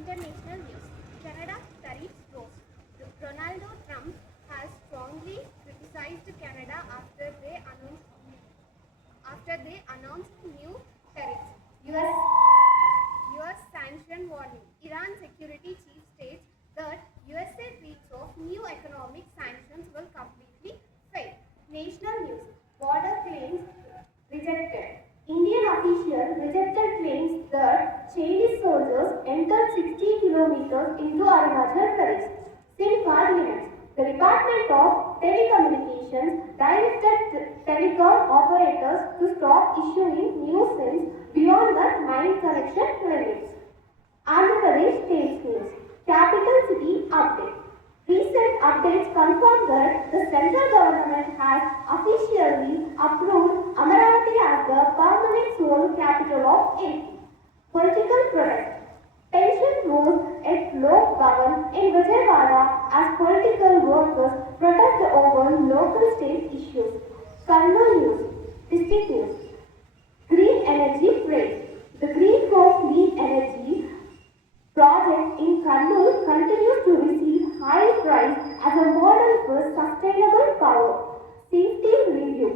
International news. Canada tariffs rose. Ronald Trump has strongly criticized Canada after they announced new tariffs. US sanction warning. Iran security chief states that USA threats of new economic sanctions will completely fail. National news. Border claims rejected. Indian officials rejected claims that Chinese soldiers entered 60 kilometers into Arunachal Pradesh. SIM card limits. The Department of Telecommunications directed telecom operators to stop issuing new SIMs beyond the 9 connection limits. Andhra Pradesh State News. Capital City Update. Recent updates confirm that the central government has officially approved Amaravati as the permanent sole capital of AP. Political protest. Tension rose at Lok Bhavan in Vijayawada as political workers protest over local state issues. Kurnool News. District News. Green Energy Praise. The Green for Clean Energy project in Kurnool continues to receive high praise as a model for sustainable power. Safety review.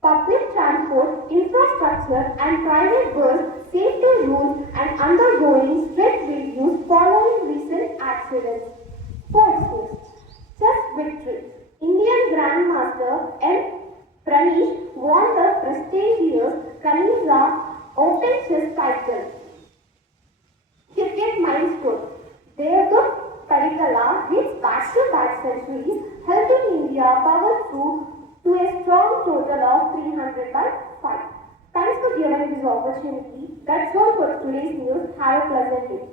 Public transport, infrastructure and private bus safety rules and undergoing strict reviews following recent accidents. Sports news. Chess victory. Indian Grandmaster M. Pranish won the prestigious Kanizha Open Chess title. Cricket milestone. Devdutt Padikkala hits back-to-back centuries, helping India power through to a strong total of 300 by 5. Thanks for giving this opportunity. That's all for today's news. Have a pleasant day.